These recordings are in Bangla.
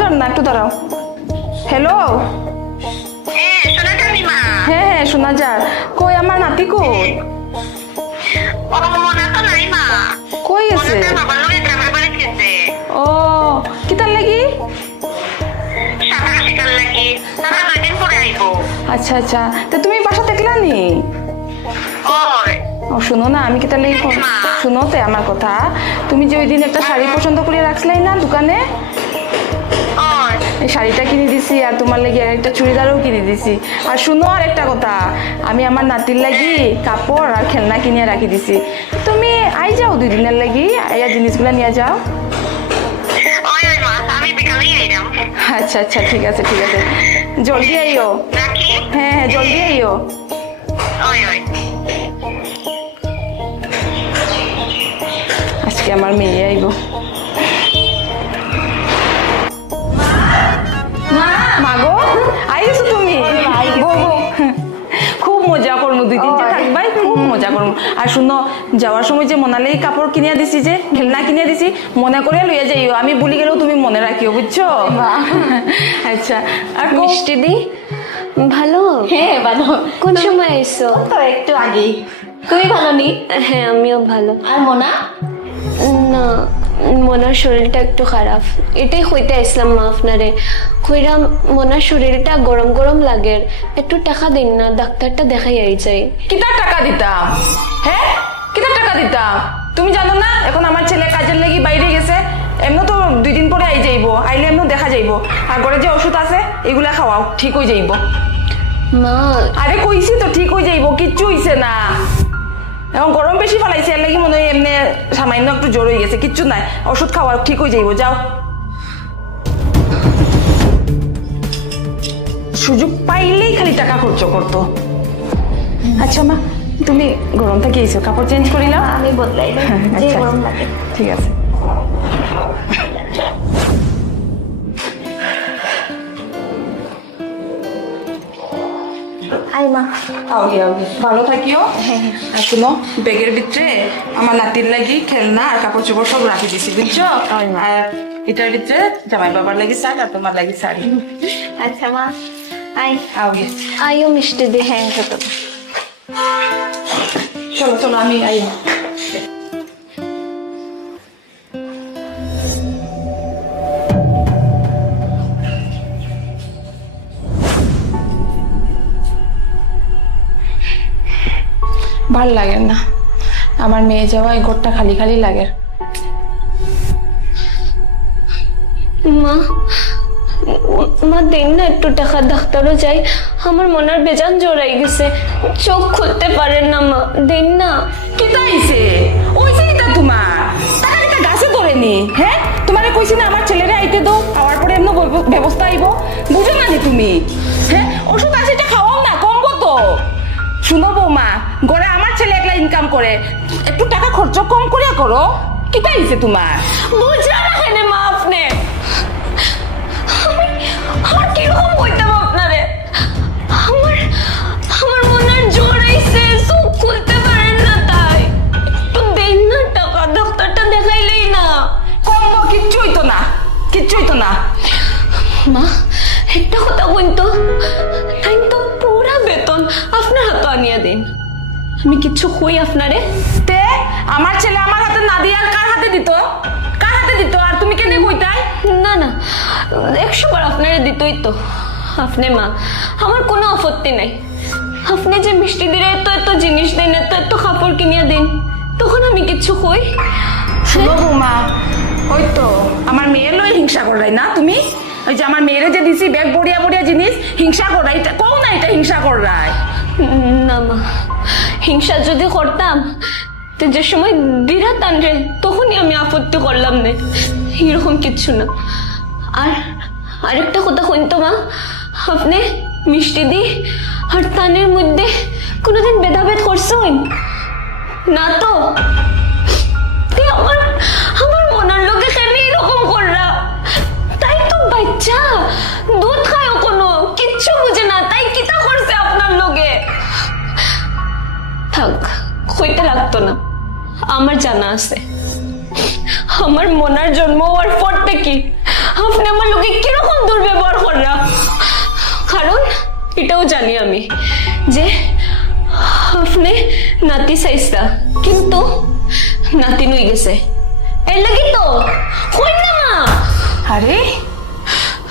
যান না একটু দাঁড়াও। হ্যালো হ্যাঁ হ্যাঁ শোনা যায়। কই আমার নাতি কই? কই আছে ও কিতার লাগি? আচ্ছা আচ্ছা। তো তুমি বাসা দেখলা নি? ও শুনো না আমি লাগি ফোন শুনো তে আমার কথা। তুমি যে ওই দিন একটা শাড়ি পছন্দ করে রাখলাই না দোকানে? শাড়িটা কিনে দিছি আর তোমার লাগি আর একটা চুড়িদারও কিনে দিছি। আর শুনো আর একটা কথা আমি আমার নাতির লাগি কাপড় আর খেলনা কিনে রাখি দিছি। তুমি আই যাও দুই দিনের লাগি আইয়া জিনিসগুলো নিয়ে যাও। আচ্ছা আচ্ছা ঠিক আছে ঠিক আছে। জলদি আইও। হ্যাঁ হ্যাঁ জলদি আইও। আজকে আমার মেয়ে আইব। মজা করুন। আর শুনো যাওয়ার সময় যে মোনালি কাপড় কিনিয়া দিছি যে খেলনা কিনিয়া দিছি মনে করে লইয়া যাইও। আমি বলি গেলেও তুমি মনে রাখিও বুঝছ? আচ্ছা আর মিষ্টি দি ভালো। হ্যাঁ ভালো। কোন সময় এসো? তো একটু আগে তুমি ভালো নি? হ্যাঁ আমিও ভালো। আর মোনা? না। মনার শরীরটা একটু খারাপ। এটাই হইতে আসলাম মা আপনারে কইরাম মনার শরীরটা গরম গরম লাগে একটু টাকা দিন না ডাক্তারটা দেখাই আই যাই কিতার টাকা দিতা? হ্যাঁ কিতার টাকা দিতাম তুমি জানো না এখন আমার ছেলে কাজের লাগি বাইরে গেছে। এমনি তো দুই দিন পরে আই যাইবো আইলে এমনি দেখা যাইবো। আর ঘরে যে ওষুধ আছে এগুলা খাওয়াও ঠিক হয়ে যাইবো। মা। আরে কইছি তো ঠিক হয়ে যাইবো কিচ্ছু হইছে না। এখন গরম বেশি ফেলাইছে এর লাগি মনে হয় এমনি সামান্য একটু জ্বর হয়ে গেছে কিচ্ছু নাই। ওষুধ খাওয়া ঠিক হয়ে যাইবো যাও। সুযোগ পাইলেই খালি টাকা খরচ করতো। আচ্ছা মা তুমি গরম থেকে এসো কাপড় চেঞ্জ করিলাম আমি বদলাই আচ্ছা। ঠিক আছে। আই মা। আওগে আওগে ভালো থাকিও? আর শুনো ব্যাগের ভিতরে আমার নাতির লাগি খেলনা আর কাপড় চোপড় সব রাখি দিছি বুঝছ? আর এটার ভিতরে জামাই বাবার লাগি শাড়ি আর তোমার লাগি শাড়ি। আচ্ছা মা আই আওগে আইও মিষ্টি দি হ্যাঁ ছোট চলো চলো আমি আই ভালো লাগে না। আমার মেয়ে যাওয়া এই ঘরটা খালি খালি লাগে। মা মা দিন না একটু টাকা। ডাক্তারও যাই। আমার মনের বেজান জোরাই গেছে। চোখ খুলতে পারেন না মা দিন না। কিতা আইছে ওইছে কিতা তোমার? টাকা কিতা গাছে ধরেনি হ্যাঁ তোমারে কইছি না আমার ছেলেরে আইতে দাও। খাওয়ার পরে এমন ব্যবস্থা আইব। বুঝো না তুমি? হ্যাঁ ওষুধ আছে এটা খাওয়াও না কমবো তো শুনো বৌমা ঘরে আমার ছেলে একলা ইনকাম করে। একটু টাকা খরচ কম করিয়া করো। কিতা আইছে তোমার? বুঝা রাখেন মা আপনি। আমি আমার কীরকম কইতাম আপনারে আমার আমার মনের জোর আইছে চোখ খুলতে পারেন না তাই। একটু দেন না টাকা ডাক্তারটা দেখাইলেই না। কমবো কিচ্ছু হইতো না কিচ্ছু হইতো না। মা একটা কথা বলতো। আমি কিচ্ছু কই আপনারে? তে আমার ছেলে আমার হাতে না দিয়ে আর কার হাতে দিত? কার হাতে দিত? আর তুমি কেন কইতাই না না একশো বার আপনারে দিতই তো। আপনি মা আমার কোনো আপত্তি নাই। আপনি যে মিষ্টি দিলে এত এত জিনিস দিন এত এত কাপড় কিনিয়ে দিন তখন আমি কিচ্ছু কই শুনো বৌমা ওই তো আমার মেয়ের লই হিংসা করাই না তুমি? ওই যে আমার মেয়েরে যে দিছি ব্যাগ বড়িয়া বড়িয়া জিনিস হিংসা করাই এটা কম না এটা হিংসা করাই না মা। হিংসা যদি করতাম, তো যে সময় দিরা টানরে তখনই আমি আপত্তি করলাম না। এরকম কিচ্ছু না। আর আরেকটা কথা শুনতো মা, আপনি মিষ্টি দি আর তানের মধ্যে কোনোদিন ভেদাভেদ করছেন? না তে। লাগতো না। আমার জানা আছে। আমার মনার জন্ম হওয়ার পর থেকে আপনি আমার লোকে কীরকম দুর্ব্যবহার কররা কারণ এটাও জানি আমি যে আপনি নাতি চাইছা কিন্তু নাতি নই গেছে। এর লাগি তো কই না মা। আরে,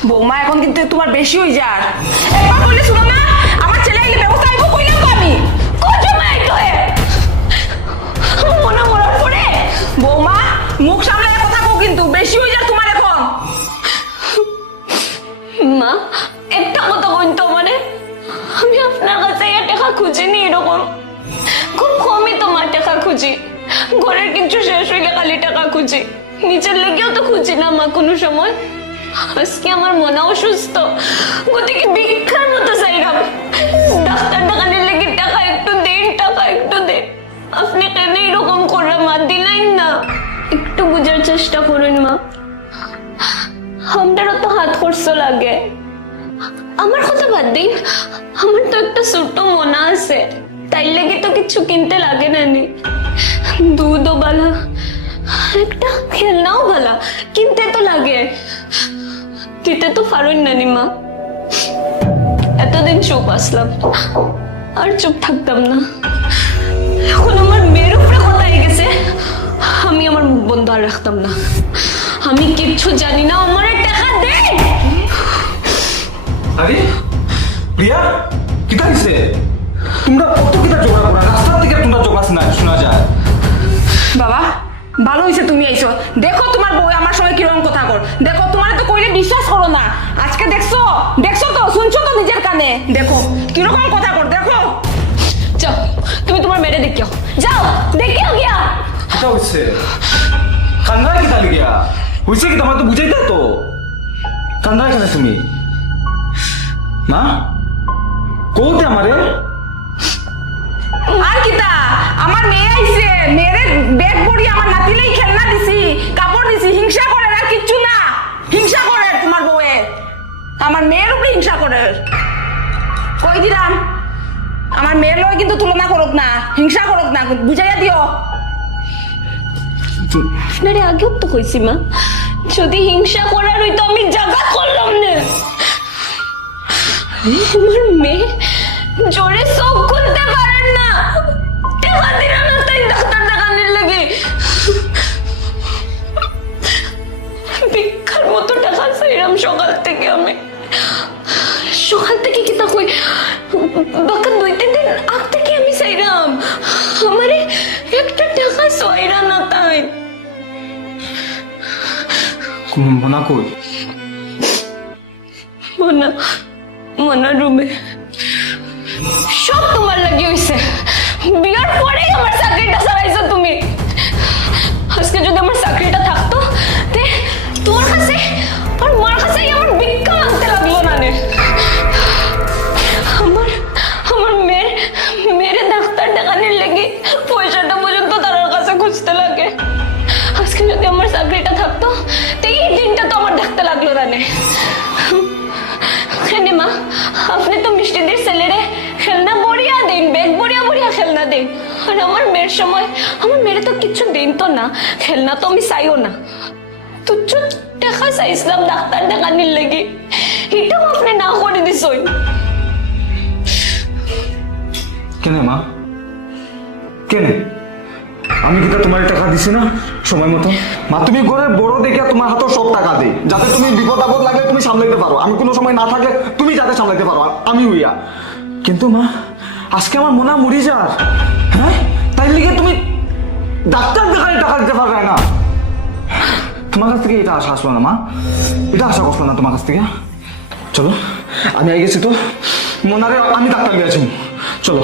বৌমা, এখন কিন্তু তোমার বেশি হয়ে যার। একবার বললে শুনো না আমার ছেলে ব্যবস্থা মুখ সামলে কথা কও কিন্তু, বেশি হয়ে যার তোমার এখন। মা, একটা কথা কইন তো মানে আমি আপনার কাছে এই টাকা খুঁজিনি এরকম। খুব কমই তো মা টাকা খুঁজি। ঘরের কিছু শেষ হইলে খালি টাকা খুঁজি। নিজের লেগেও তো খুঁজি না মা কোনো সময়। আজকে আমার মনে অসুস্থ গতিকে ভিক্ষার মতো চাইলাম। ডাক্তার দেখানোর লেগে টাকা একটু দিন, টাকা একটু দিন। আপনি কেন একটু বুঝার চেষ্টা করুন, মা। আমারও তো হাত খরচ লাগে। আমার কথা বাদ দিন। আমার তো একটা ছোট্ট মনা আছে। তাই লেগে তো কিছু কিনতে লাগে না নি। দুধও বালা, একটা খেলনাও বালা, কিনতে তো লাগে। দিতে তো পারুন না নি, মা। এতদিন চুপ আসলাম। আর চুপ থাকতাম না। এখন আমার আমি আমার মুখ বন্ধ আর রাখতাম না। আমি কিচ্ছু জানি না আমার টাকা দে! আরে প্রিয়া কিতা হইছে? তোমরা কত কিতা জোগাড় করা? রাস্তার থেকে তোমরা জোগাড় শোনা শোনা যায়। বাবা ভালো হয়েছে তুমি আইছো। দেখো তোমার বউ আমার সঙ্গে কীরকম কথা কর দেখো তোমার তো কইলে বিশ্বাস করো না। আজকে দেখছ? দেখছ তো? শুনছো তো নিজের কানে? দেখো কীরকম কথা কর দেখো। যাও তুমি তোমার মেরে দেখিও। যাও দেখিও গিয়া। কিতা হইছে। কান্দা কিতা লিগিয়া হইছে কি তোমার তো বুঝাইতে তো? কান্দা কেন তুমি? না কোতে আমারে? আর কিতা আমার মেয়ে আইছে ব্যাগ পরি আমার নাতিলেই খেলনা দিছি, কাপড় দিছি, হিংসা করে আর কিচ্ছু না। হিংসা করে তোমার বউয়ে। আমার মেয়ের উপরে হিংসা করে। কই দিলাম? আমার মেয়ের লয় কিন্তু তুলনা করুক না, হিংসা করুক না, বুঝাইয়া দিও। আপনারে আগেও তো কইছি মা। যদি হিংসা করার হইতো আমি জাগা করলাম না। আমার মেয়ে জোরে চোখ খুলতে পারেন না। টাকা দিল না তাই ডাক্তার দেখানোর লাগে। ভিক্ষার মতো টাকা সকাল থেকে আমি। সকাল থেকে কি তা কই বাকা দুই তিন দিন আগ থেকে আমি চাইলাম। আমারে একটা টাকা সয়রা না তাই। মনা কই? মনা মনা রুমে। সব তোমার লাগি হইছে। বিয়ার পরেই আমার চাকরিটা চালাইছো তুমি। আজকে যদি আমার চাকরিটা থাকতো সময় আমার মেয়ের তো কিছু দিন তো না, খেলনা তো আমি চাইও না। তুচ্ছ দেখা চাইছিলাম ডাক্তার দেখানির লেগে। এটাও আপনি না করে দিছই। কেনে মা? কেনে? আমি কিতা তোমার টাকা দিছি না, সময় মতো? মা, তুমি ঘরের বড় দেখে তোমার হাতে সব টাকা দেই যাতে তুমি বিপদ আপদ লাগলে তুমি সামলাইতে পারো আমি কোনো সময় না থাকলে তুমি যাতে সামলাইতে পারো আমি হইয়া কিন্তু মা, আজকে আমার মনে মরি যার হ্যাঁ তাই লিগে তুমি ডাক্তার দেখালে টাকা দিতে পারবে না। তোমার কাছ থেকে এটা আশা আসলো না, মা। এটা আশা করছ না তোমার কাছ থেকে। চলো, আমি আই গেছি তো। মনারে আমি ডাক্তার গেছি চলো।